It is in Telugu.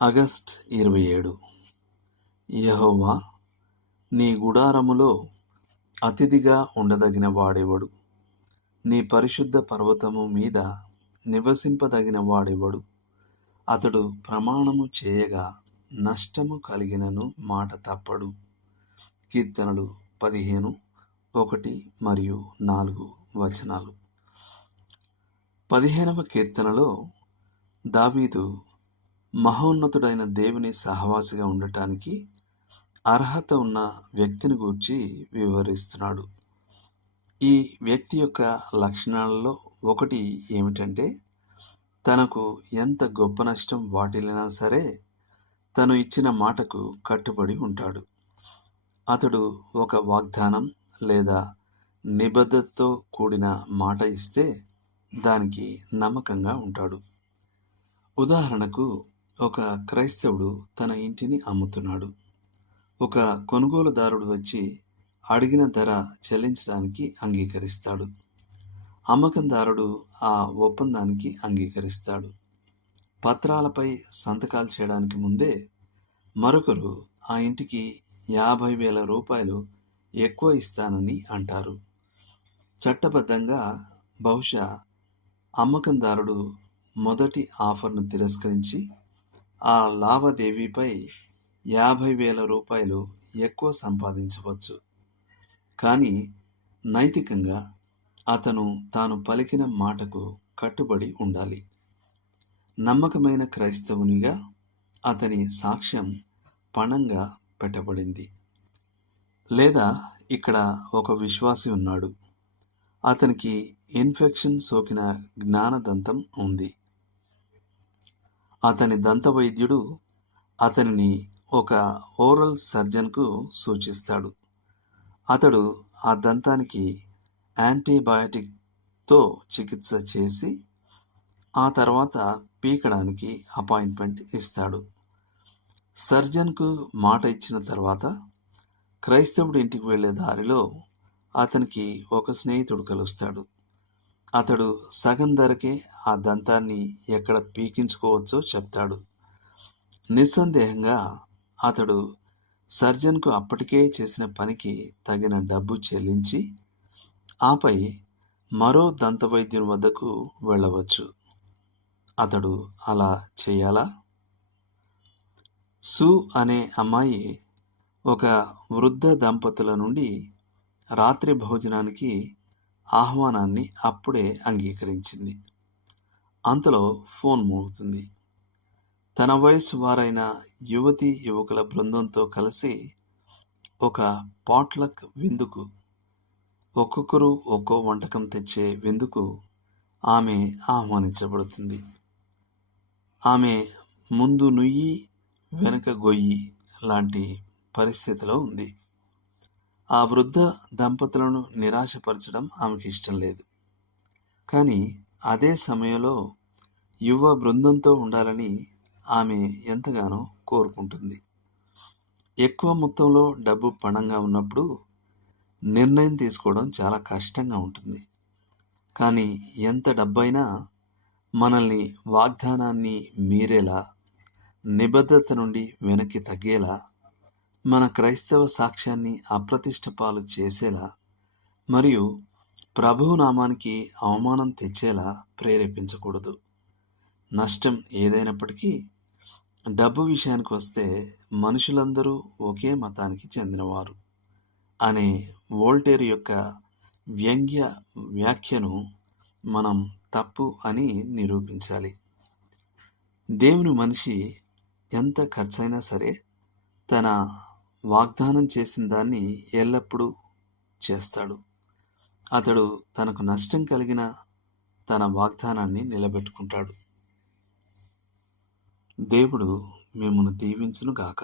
ఆగస్ట్ 27. యెహోవా, నీ గుడారములో అతిథిగా ఉండదగిన వాడెవడు? నీ పరిశుద్ధ పర్వతము మీద నివసింపదగిన వాడెవడు? అతడు ప్రమాణము చేయగా నష్టము కలిగినను మాట తప్పడు. కీర్తనలు 15:1 మరియు 4 వచనాలు. 15వ కీర్తనలో దావీదు మహోన్నతుడైన దేవుని సహవాసిగా ఉండటానికి అర్హత ఉన్న వ్యక్తిని గూర్చి వివరిస్తున్నాడు. ఈ వ్యక్తి యొక్క లక్షణాలలో ఒకటి ఏమిటంటే, తనకు ఎంత గొప్ప నష్టం వాటిల్లినా సరే తను ఇచ్చిన మాటకు కట్టుబడి ఉంటాడు. అతడు ఒక వాగ్దానం లేదా నిబద్ధతతో కూడిన మాట ఇస్తే దానికి నమ్మకంగా ఉంటాడు. ఉదాహరణకు, ఒక క్రైస్తవుడు తన ఇంటిని అమ్ముతున్నాడు. ఒక కొనుగోలుదారుడు వచ్చి అడిగిన ధర చెల్లించడానికి అంగీకరిస్తాడు. అమ్మకందారుడు ఆ ఒప్పందానికి అంగీకరిస్తాడు. పత్రాలపై సంతకాలు చేయడానికి ముందే మరొకరు ఆ ఇంటికి 50,000 రూపాయలు ఎక్కువ ఇస్తానని అంటారు. చట్టబద్ధంగా బహుశా అమ్మకందారుడు మొదటి ఆఫర్ను తిరస్కరించి ఆ లావాదేవీపై 50,000 రూపాయలు ఎక్కువ సంపాదించవచ్చు. కానీ నైతికంగా అతను తాను పలికిన మాటకు కట్టుబడి ఉండాలి. నమ్మకమైన క్రైస్తవునిగా అతని సాక్ష్యం పణంగా పెట్టబడింది. లేదా ఇక్కడ ఒక విశ్వాసి ఉన్నాడు. అతనికి ఇన్ఫెక్షన్ సోకిన జ్ఞానదంతం ఉంది. అతని దంతవైద్యుడు అతనిని ఒక ఓరల్ సర్జన్కు సూచిస్తాడు. అతడు ఆ దంతానికి యాంటీబయాటిక్తో చికిత్స చేసి ఆ తర్వాత పీకడానికి అపాయింట్మెంట్ ఇస్తాడు. సర్జన్కు మాట ఇచ్చిన తర్వాత క్రైస్తవుడి ఇంటికి వెళ్ళే దారిలో అతనికి ఒక స్నేహితుడు కలుస్తాడు. అతడు సగం ధరకే ఆ దంతాన్ని ఎక్కడ పీకించుకోవచ్చో చెప్తాడు. నిస్సందేహంగా అతడు సర్జన్కు అప్పటికే చేసిన పనికి తగిన డబ్బు చెల్లించి ఆపై మరో దంతవైద్యుని వద్దకు వెళ్ళవచ్చు. అతడు అలా చేయాలా? సు అనే అమ్మాయి ఒక వృద్ధ దంపతుల నుండి రాత్రి భోజనానికి ఆహ్వానాన్ని అప్పుడే అంగీకరించింది. అంతలో ఫోన్ మోగుతుంది. తన వయసు వారైన యువతీ యువకుల బృందంతో కలిసి ఒక పాట్లక్ విందుకు, ఒక్కొక్కరు ఒక్కో వంటకం తెచ్చే విందుకు ఆమె ఆహ్వానించబడుతుంది. ఆమె ముందు నుయ్యి వెనుక గొయ్యి లాంటి పరిస్థితిలో ఉంది. ఆ వృద్ధ దంపతులను నిరాశపరచడం ఆమెకి ఇష్టం లేదు. కానీ అదే సమయంలో యువ బృందంతో ఉండాలని ఆమె ఎంతగానో కోరుకుంటుంది. ఎక్కువ మొత్తంలో డబ్బు పణంగా ఉన్నప్పుడు నిర్ణయం తీసుకోవడం చాలా కష్టంగా ఉంటుంది. కానీ ఎంత డబ్బైనా మనల్ని వాగ్దానాన్ని మీరేలా, నిబద్ధత నుండి వెనక్కి తగ్గేలా, మన క్రైస్తవ సాక్ష్యాన్ని అప్రతిష్ట పాలు చేసేలా మరియు ప్రభువు నామానికి అవమానం తెచ్చేలా ప్రేరేపించకూడదు. నష్టం ఏదైనప్పటికీ డబ్బు విషయానికి వస్తే మనుషులందరూ ఒకే మతానికి చెందినవారు అనే వోల్టేర్ యొక్క వ్యంగ్య వ్యాఖ్యను మనం తప్పు అని నిరూపించాలి. దేవుని మనిషి ఎంత ఖర్చైనా సరే తన వాగ్దానం చేసిన దాన్ని ఎల్లప్పుడూ చేస్తాడు. అతడు తనకు నష్టం కలిగిన తన వాగ్దానాన్ని నిలబెట్టుకుంటాడు. దేవుడు మిమ్మును దీవించును గాక.